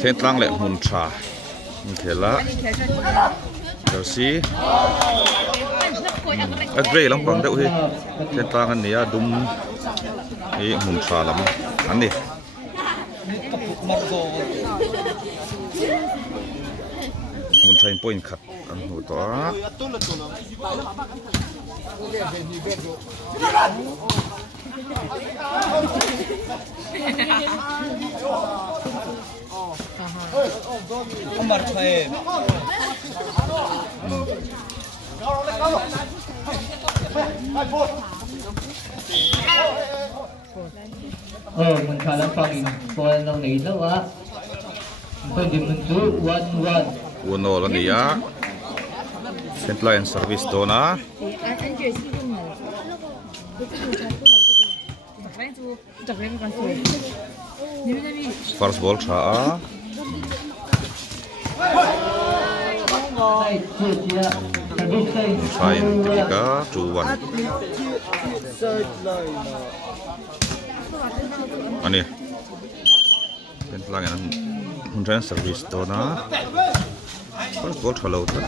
Thentlang le Hmunṭha khela Chelsea Adre lam pang deuh hi Thentlang an nia dum hi Hmunṭha lam an ni Hmunṭha in point khat kan hmu to a mình khá là phong còn đâu này đâu á tôi đi mình chú one Uno la nia Thentlang service dona first ball tha a Fine tipika 2-1 ani Thentlang an Hmunṭha service dona first ball tha lo ta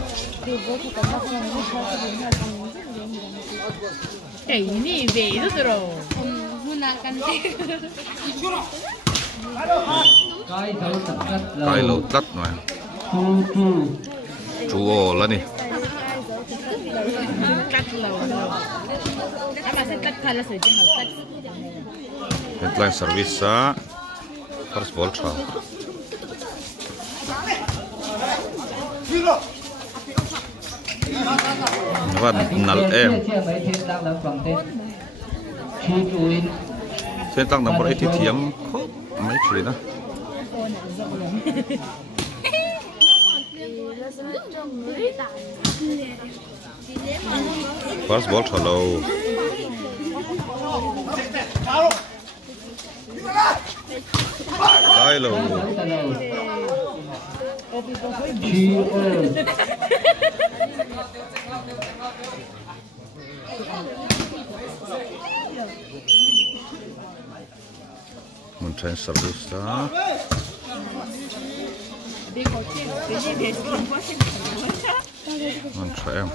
ini về đó rồi cái lâu tlat mà chú ô là nè Thentlang service á first ball tha Văn nal em Thentlang number 80 thiam mấy chuyện đó first ball tha lo cái lâu Hmunṭha service đó Hmunṭha em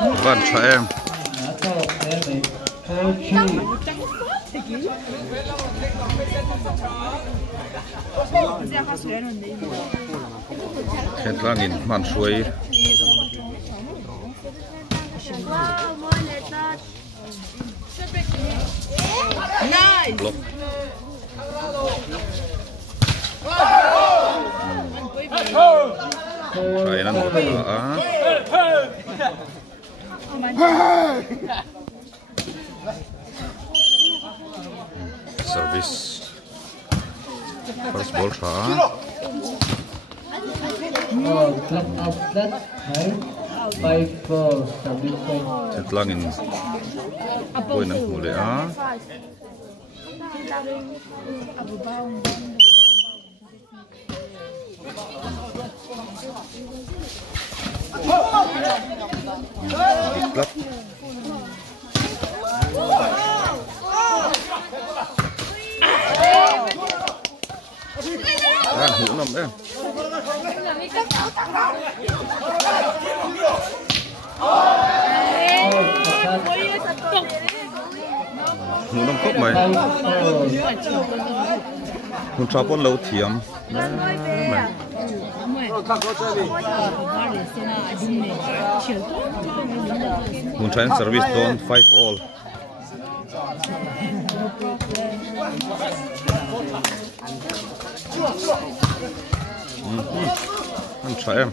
Hmunṭha em Thentlang in man suai block Try nan một service first ball tha Thentlang in point nan hmu le a tlat đang hữu nằm đấy hữu nằm cốc mày Hmunṭha pon lâu thiam mày Hmunṭha service don 5-all Hmunṭha em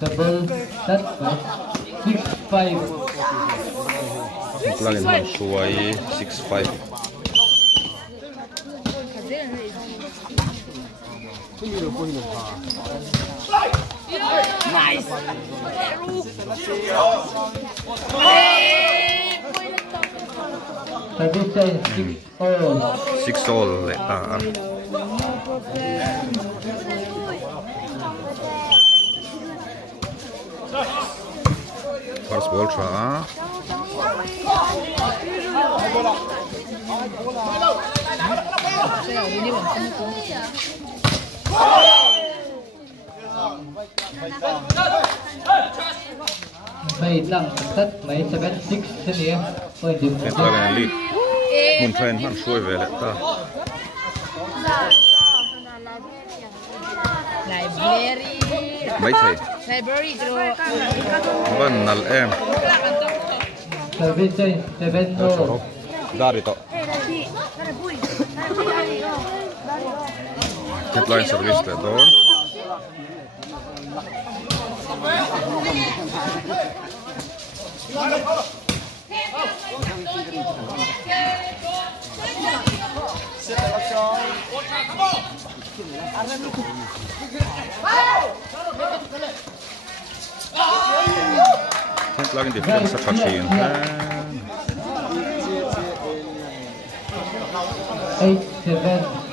double that 6-5 Thentlang in man suai 6-5 nice 6-all le ta First ball tra. Mấy lăng tất mấy 7-6 thế này thôi dừng Thentlang kan lead. Hmunṭha han xuôi về lại ta. Library. Mấy thầy. Library rồi. Van nal em. 7 no. Dari to. Thentlang service le don. Thentlang defense sa kachin. 8-7.